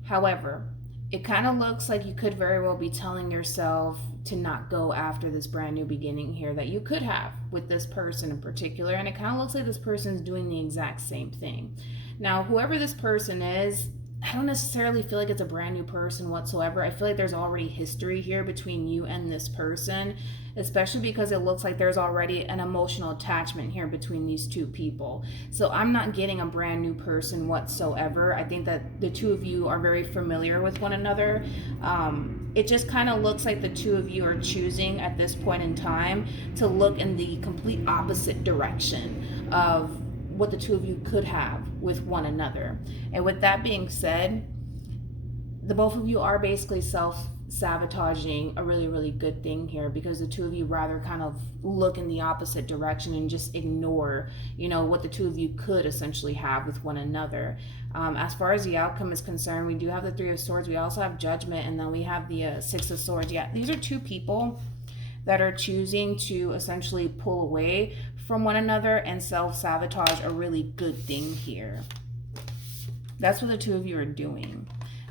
However, it kind of looks like you could very well be telling yourself to not go after this brand new beginning here that you could have with this person in particular. And it kind of looks like this person's doing the exact same thing. Now, whoever this person is, I don't necessarily feel like it's a brand new person whatsoever. I feel like there's already history here between you and this person, especially because it looks like there's already an emotional attachment here between these two people. So I'm not getting a brand new person whatsoever. I think that the two of you are very familiar with one another. It just kind of looks like the two of you are choosing at this point in time to look in the complete opposite direction of what the two of you could have with one another. And with that being said, the both of you are basically self-sabotaging a really, really good thing here, because the two of you rather kind of look in the opposite direction and just ignore, what the two of you could essentially have with one another. As far as the outcome is concerned, we do have the Three of Swords. We also have Judgment, and then we have the Six of Swords. Yeah, these are two people that are choosing to essentially pull away from one another and self-sabotage a really good thing here. That's what the two of you are doing.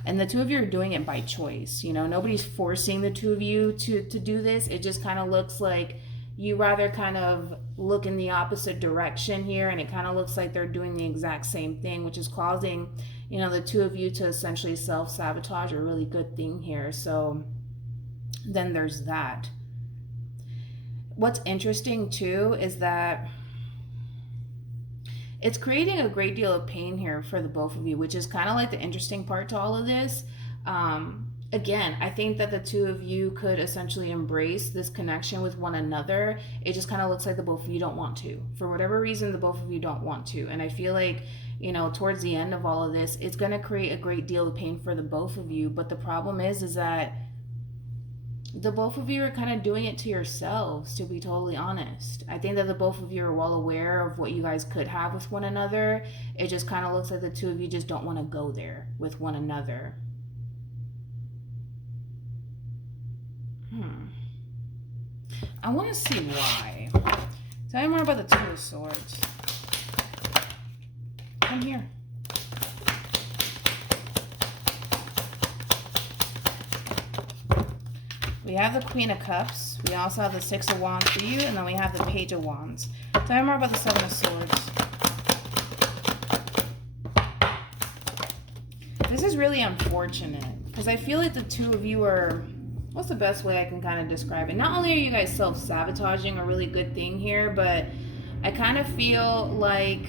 And the two of you are doing it by choice. Nobody's forcing the two of you to do this. It just kind of looks like you rather kind of look in the opposite direction here, and it kind of looks like they're doing the exact same thing, which is causing, the two of you to essentially self-sabotage a really good thing here. So then there's that. What's interesting too is that it's creating a great deal of pain here for the both of you, which is kind of like the interesting part to all of this. Again, I think that the two of you could essentially embrace this connection with one another. It just kind of looks like the both of you don't want to. For whatever reason, the both of you don't want to. And I feel like, towards the end of all of this, it's going to create a great deal of pain for the both of you. But the problem is that the both of you are kind of doing it to yourselves, to be totally honest. I think that the both of you are well aware of what you guys could have with one another. It just kind of looks like the two of you just don't want to go there with one another. I want to see why. Tell me more about the Two of Swords. Come here. We have the Queen of Cups. We also have the Six of Wands for you, and then we have the Page of Wands. Tell me more about the Seven of Swords. This is really unfortunate, because I feel like the two of you are what's the best way I can kind of describe it? Not only are you guys self-sabotaging, a really good thing here, but I kind of feel like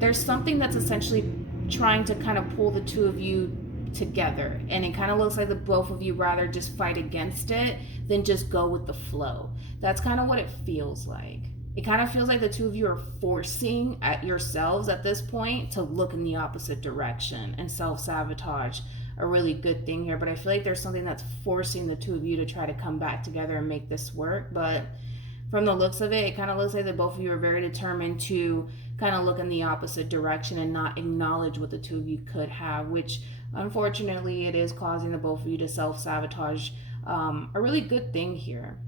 there's something that's essentially trying to kind of pull the two of you together, and it kind of looks like the both of you rather just fight against it than just go with the flow. That's kind of what it feels like. It kind of feels like the two of you are forcing at yourselves at this point to look in the opposite direction and self-sabotage a really good thing here. But I feel like there's something that's forcing the two of you to try to come back together and make this work. But from the looks of it, it kind of looks like that both of you are very determined to kind of look in the opposite direction and not acknowledge what the two of you could have, which unfortunately it is causing the both of you to self-sabotage a really good thing here.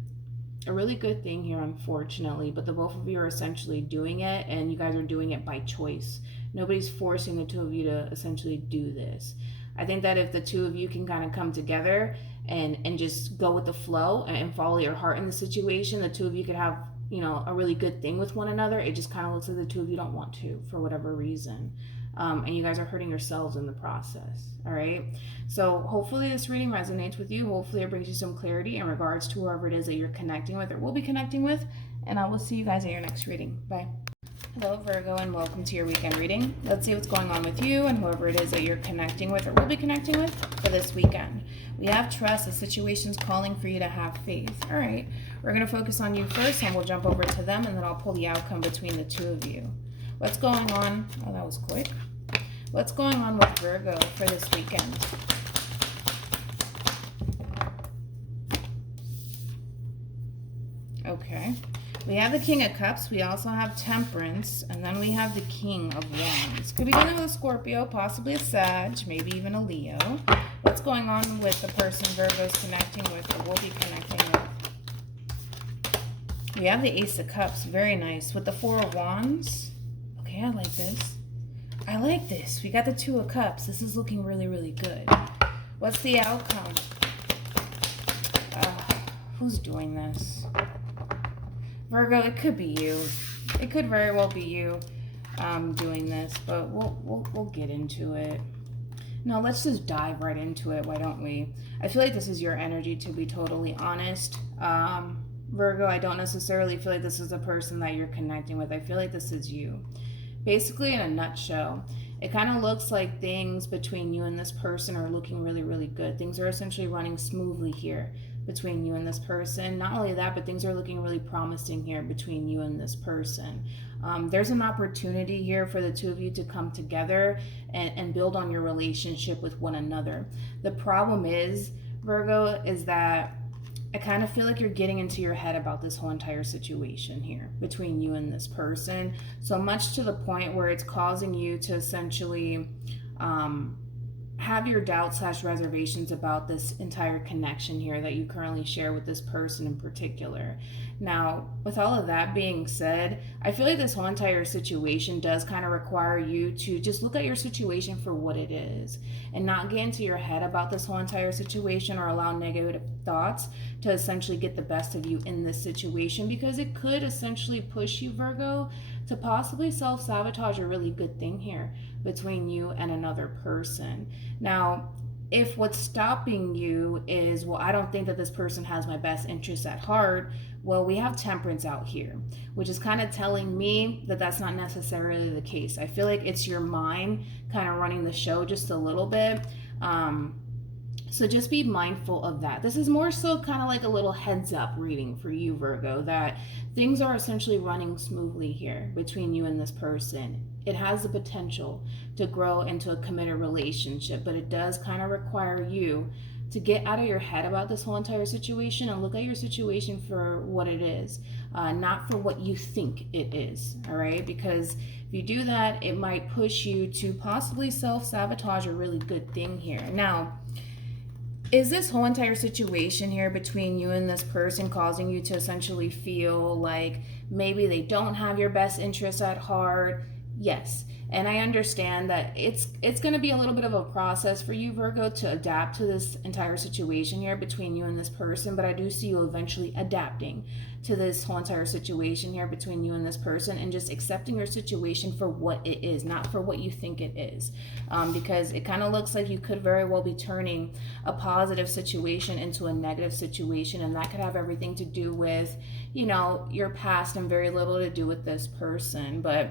A really good thing here, unfortunately, but the both of you are essentially doing it, and you guys are doing it by choice. Nobody's forcing the two of you to essentially do this. I think that if the two of you can kind of come together and just go with the flow and follow your heart in the situation, the two of you could have, you know, a really good thing with one another. It just kind of looks like the two of you don't want to for whatever reason. And you guys are hurting yourselves in the process. All right. So hopefully this reading resonates with you. Hopefully it brings you some clarity in regards to whoever it is that you're connecting with or will be connecting with. And I will see you guys at your next reading. Bye. Hello, Virgo, and welcome to your weekend reading. Let's see what's going on with you and whoever it is that you're connecting with or will be connecting with for this weekend. We have trust. The situation's calling for you to have faith. All right. We're going to focus on you first, and we'll jump over to them, and then I'll pull the outcome between the two of you. What's going on? Oh, that was quick. What's going on with Virgo for this weekend? Okay. We have the King of Cups. We also have Temperance. And then we have the King of Wands. Could be dealing with a Scorpio, possibly a Sag, maybe even a Leo. What's going on with the person Virgo's connecting with or will be connecting with? We have the Ace of Cups. Very nice. With the Four of Wands. Okay, I like this. I like this. We got the Two of Cups. This is looking really, really good. What's the outcome? Who's doing this? Virgo, it could be you. It could very well be you doing this, but we'll get into it. No, let's just dive right into it. Why don't we? I feel like this is your energy, to be totally honest. Virgo, I don't necessarily feel like this is the person that you're connecting with. I feel like this is you. Basically, in a nutshell, it kind of looks like things between you and this person are looking really, really good. Things are essentially running smoothly here between you and this person. Not only that, but things are looking really promising here between you and this person. There's an opportunity here for the two of you to come together and build on your relationship with one another. The problem is, Virgo, is that I kind of feel like you're getting into your head about this whole entire situation here between you and this person, so much to the point where it's causing you to essentially have your doubts / reservations about this entire connection here that you currently share with this person in particular. Now, with all of that being said, I feel like this whole entire situation does kind of require you to just look at your situation for what it is and not get into your head about this whole entire situation or allow negative thoughts to essentially get the best of you in this situation, because it could essentially push you, Virgo, to possibly self-sabotage a really good thing here between you and another person. Now, if what's stopping you is, well, I don't think that this person has my best interests at heart, well, we have Temperance out here, which is kind of telling me that that's not necessarily the case. I feel like it's your mind kind of running the show just a little bit. So just be mindful of that. This is more so kind of like a little heads up reading for you, Virgo, that things are essentially running smoothly here between you and this person. It has the potential to grow into a committed relationship, but it does kind of require you to get out of your head about this whole entire situation and look at your situation for what it is, not for what you think it is, all right? Because if you do that, it might push you to possibly self-sabotage a really good thing here. Now, is this whole entire situation here between you and this person causing you to essentially feel like maybe they don't have your best interests at heart, Yes. And I understand that it's going to be a little bit of a process for you, Virgo, to adapt to this entire situation here between you and this person, but I do see you eventually adapting to this whole entire situation here between you and this person, and just accepting your situation for what it is, not for what you think it is. Because it kind of looks like you could very well be turning a positive situation into a negative situation, and that could have everything to do with, you know, your past and very little to do with this person. But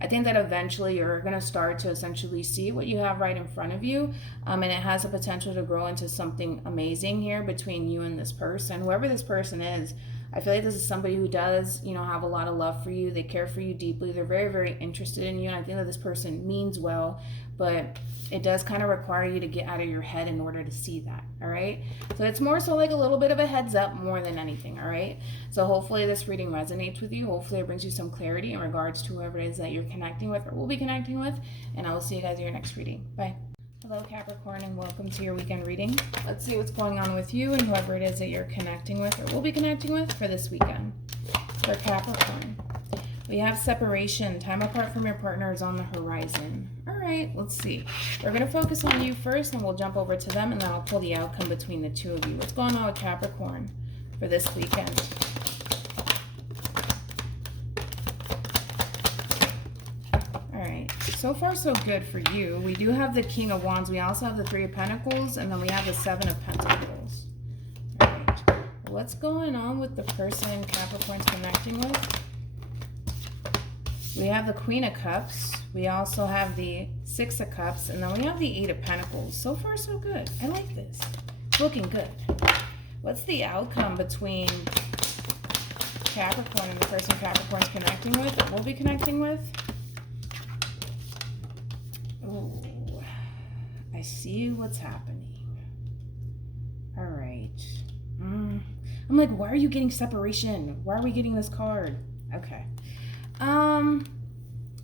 I think that eventually you're going to start to essentially see what you have right in front of you, and it has the potential to grow into something amazing here between you and this person. Whoever this person is, I feel like this is somebody who does, you know, have a lot of love for you. They care for you deeply. They're very, very interested in you, and I think that this person means well, but it does kind of require you to get out of your head in order to see that, all right? So it's more so like a little bit of a heads up more than anything, all right? So hopefully this reading resonates with you. Hopefully it brings you some clarity in regards to whoever it is that you're connecting with or will be connecting with, and I will see you guys in your next reading. Bye. Hello, Capricorn, and welcome to your weekend reading. Let's see what's going on with you and whoever it is that you're connecting with or will be connecting with for this weekend. For Capricorn, we have separation. Time apart from your partner is on the horizon. All right, let's see. We're going to focus on you first, and we'll jump over to them, and then I'll pull the outcome between the two of you. What's going on with Capricorn for this weekend? So far, so good for you. We do have the King of Wands. We also have the Three of Pentacles, and then we have the Seven of Pentacles. All right. What's going on with the person Capricorn's connecting with? We have the Queen of Cups. We also have the Six of Cups, and then we have the Eight of Pentacles. So far, so good. I like this. It's looking good. What's the outcome between Capricorn and the person Capricorn's connecting with, or will be connecting with? Oh, I see what's happening. All right. I'm like, why are you getting separation? Why are we getting this card? Okay.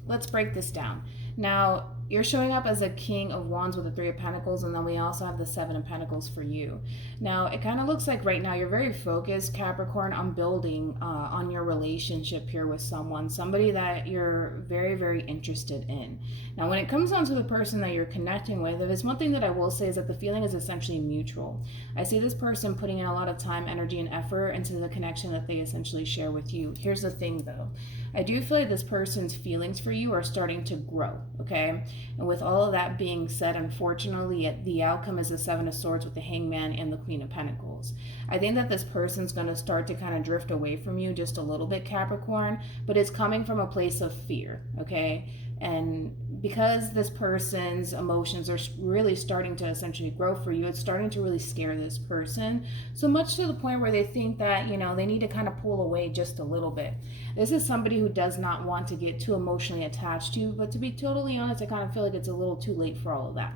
Let's break this down. Now, you're showing up as a King of Wands with the Three of Pentacles, and then we also have the Seven of Pentacles for you. Now, it kind of looks like right now you're very focused, Capricorn, on building on your relationship here with someone, somebody that you're very, very interested in. Now, when it comes down to the person that you're connecting with, if it's one thing that I will say is that the feeling is essentially mutual. I see this person putting in a lot of time, energy, and effort into the connection that they essentially share with you. Here's the thing, though. I do feel like this person's feelings for you are starting to grow, okay? And with all of that being said, unfortunately, the outcome is the Seven of Swords with the Hangman and the Queen of Pentacles. I think that this person's going to start to kind of drift away from you just a little bit, Capricorn, but it's coming from a place of fear, okay? And because this person's emotions are really starting to essentially grow for you, it's starting to really scare this person. So much to the point where they think that, you know, they need to kind of pull away just a little bit. This is somebody who does not want to get too emotionally attached to you, but to be totally honest, I kind of feel like it's a little too late for all of that.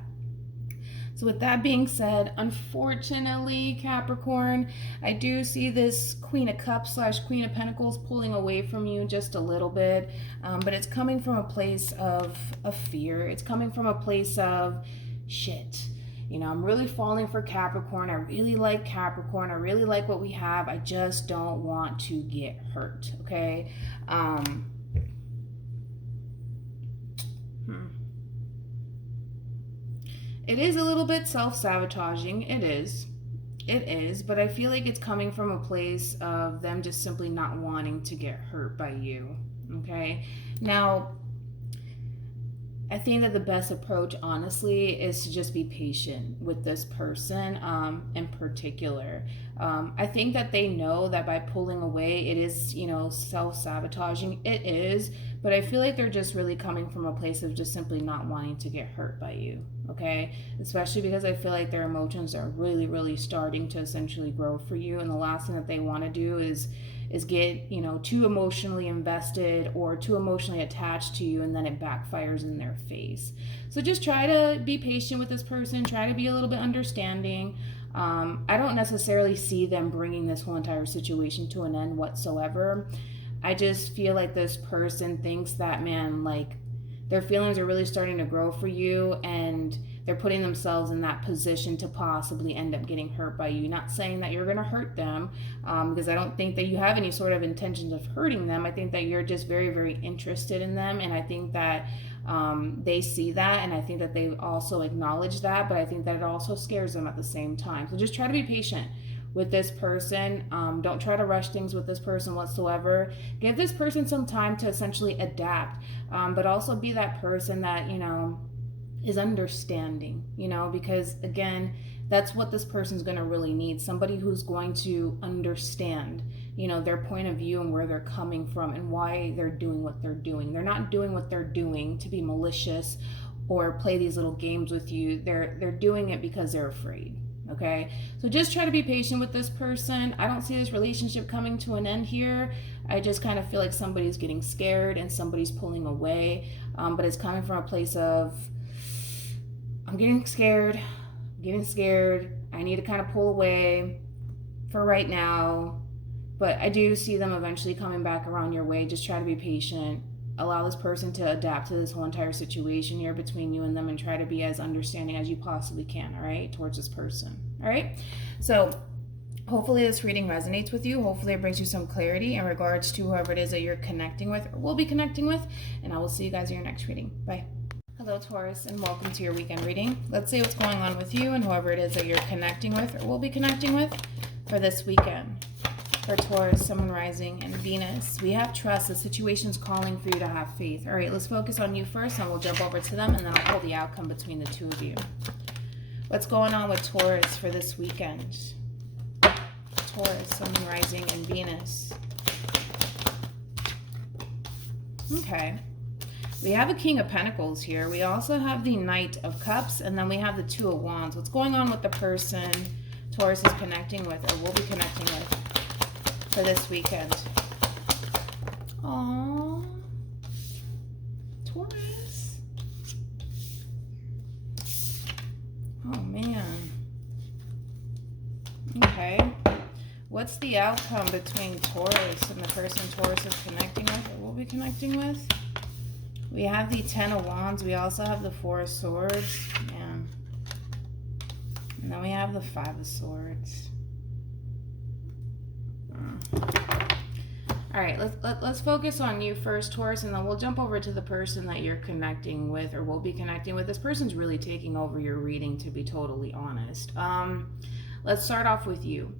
So with that being said, unfortunately, Capricorn, I do see this Queen of Cups / Queen of Pentacles pulling away from you just a little bit, but it's coming from a place of fear. It's coming from a place of shit. You know, I'm really falling for Capricorn. I really like Capricorn. I really like what we have. I just don't want to get hurt, okay? It is a little bit self-sabotaging. It is, but I feel like it's coming from a place of them just simply not wanting to get hurt by you, okay? Now, I think that the best approach, honestly, is to just be patient with this person in particular. I think that they know that by pulling away, it is, you know, self-sabotaging. It is, but I feel like they're just really coming from a place of just simply not wanting to get hurt by you, okay? Especially because I feel like their emotions are really, really starting to essentially grow for you, and the last thing that they want to do is get, you know, too emotionally invested or too emotionally attached to you, and then it backfires in their face. So just try to be patient with this person. Try to be a little bit understanding. I don't necessarily see them bringing this whole entire situation to an end whatsoever. I just feel like this person thinks that, man, like, their feelings are really starting to grow for you, and they're putting themselves in that position to possibly end up getting hurt by you. Not saying that you're going to hurt them, because I don't think that you have any sort of intentions of hurting them. I think that you're just very, very interested in them, and I think that they see that, and I think that they also acknowledge that, but I think that it also scares them at the same time. So just try to be patient with this person. Don't try to rush things with this person whatsoever. Give this person some time to essentially adapt, but also be that person that, you know, is understanding, you know, because again, that's what this person's going to really need. Somebody who's going to understand, you know, their point of view and where they're coming from and why they're doing what they're doing. They're not doing what they're doing to be malicious or play these little games with you. They're doing it because they're afraid. Okay, so just try to be patient with this person. I don't see this relationship coming to an end here. I just kind of feel like somebody's getting scared and somebody's pulling away, but it's coming from a place of, I'm getting scared, I need to kind of pull away for right now, but I do see them eventually coming back around your way. Just try to be patient. Allow this person to adapt to this whole entire situation here between you and them, and try to be as understanding as you possibly can, all right, towards this person, all right? So hopefully this reading resonates with you. Hopefully it brings you some clarity in regards to whoever it is that you're connecting with or will be connecting with, and I will see you guys in your next reading. Bye. Hello, Taurus, and welcome to your weekend reading. Let's see what's going on with you and whoever it is that you're connecting with or will be connecting with for this weekend. For Taurus, Sun, Moon, Rising, and Venus, we have trust. The situation's calling for you to have faith. All right, let's focus on you first, and we'll jump over to them, and then I'll pull the outcome between the two of you. What's going on with Taurus for this weekend? Taurus, Sun, Moon, Rising, and Venus. Okay. We have a King of Pentacles here. We also have the Knight of Cups, and then we have the Two of Wands. What's going on with the person Taurus is connecting with or will be connecting with for this weekend? Aww. Taurus. Oh, man. Okay. What's the outcome between Taurus and the person Taurus is connecting with or will be connecting with? We have the Ten of Wands. We also have the Four of Swords. Yeah. And then we have the Five of Swords. All right, let's focus on you first, Taurus, and then we'll jump over to the person that you're connecting with or will be connecting with. This person's really taking over your reading, to be totally honest. Let's start off with you.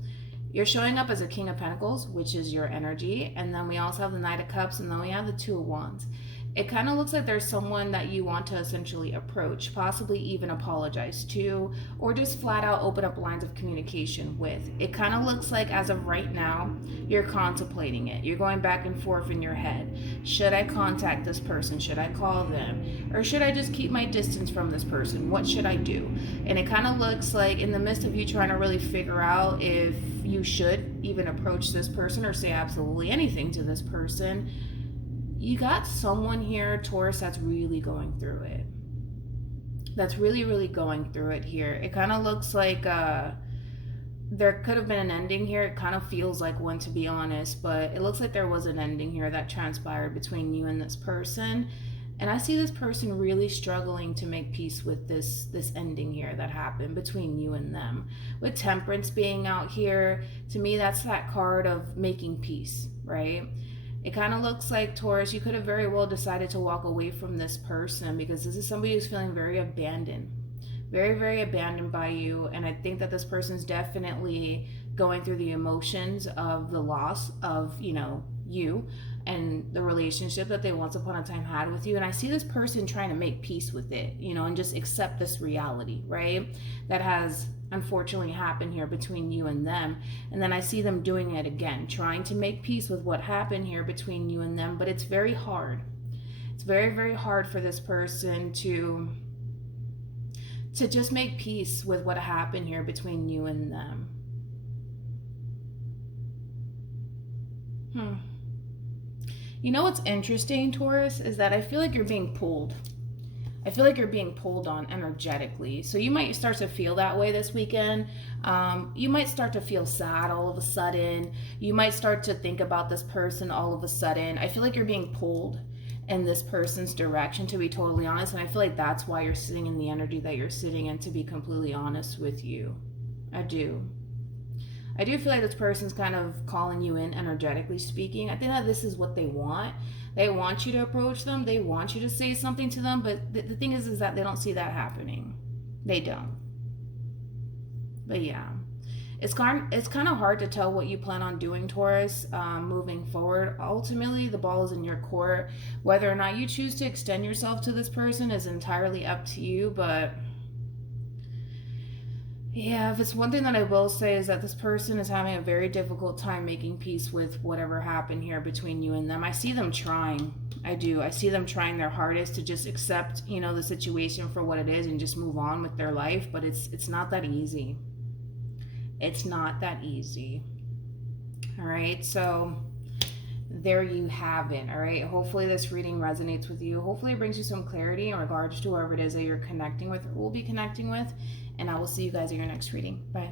You're showing up as a King of Pentacles, which is your energy, and then we also have the Knight of Cups, and then we have the Two of Wands. It kind of looks like there's someone that you want to essentially approach, possibly even apologize to, or just flat out open up lines of communication with. It kind of looks like as of right now, you're contemplating it. You're going back and forth in your head. Should I contact this person? Should I call them? Or should I just keep my distance from this person? What should I do? And it kind of looks like in the midst of you trying to really figure out if you should even approach this person or say absolutely anything to this person, you got someone here, Taurus, that's really going through it. That's really, really going through it here. It kind of looks like there could have been an ending here. It kind of feels like one, to be honest, but it looks like there was an ending here that transpired between you and this person. And I see this person really struggling to make peace with this ending here that happened between you and them. With Temperance being out here, to me, that's that card of making peace, right? It kind of looks like, Taurus, you could have very well decided to walk away from this person because this is somebody who's feeling very abandoned. Very, very abandoned by you. And I think that this person's definitely going through the emotions of the loss of, you know, you and the relationship that they once upon a time had with you. And I see this person trying to make peace with it, you know, and just accept this reality, right? That has unfortunately happened here between you and them. And then I see them doing it again, trying to make peace with what happened here between you and them. But it's very hard. It's very, very hard for this person to just make peace with what happened here between you and them. You know what's interesting, Taurus, is that I feel like you're being pulled. I feel like you're being pulled on energetically. So you might start to feel that way this weekend. You might start to feel sad all of a sudden. You might start to think about this person all of a sudden. I feel like you're being pulled. in this person's direction, to be totally honest. And I feel like that's why you're sitting in the energy that you're sitting in, to be completely honest with you. I do feel like this person's kind of calling you in, energetically speaking. I think that this is what they want. They want you to approach them. They want you to say something to them. But the thing is that they don't see that happening. They don't. But yeah. It's kind of hard to tell what you plan on doing, Taurus, moving forward. Ultimately, the ball is in your court. Whether or not you choose to extend yourself to this person is entirely up to you. But yeah, if it's one thing that I will say is that this person is having a very difficult time making peace with whatever happened here between you and them. I see them trying. I do. I see them trying their hardest to just accept, you know, the situation for what it is and just move on with their life. But it's not that easy. It's not that easy. All right. So there you have it. All right. Hopefully this reading resonates with you. Hopefully it brings you some clarity in regards to whoever it is that you're connecting with or will be connecting with. And I will see you guys in your next reading. Bye.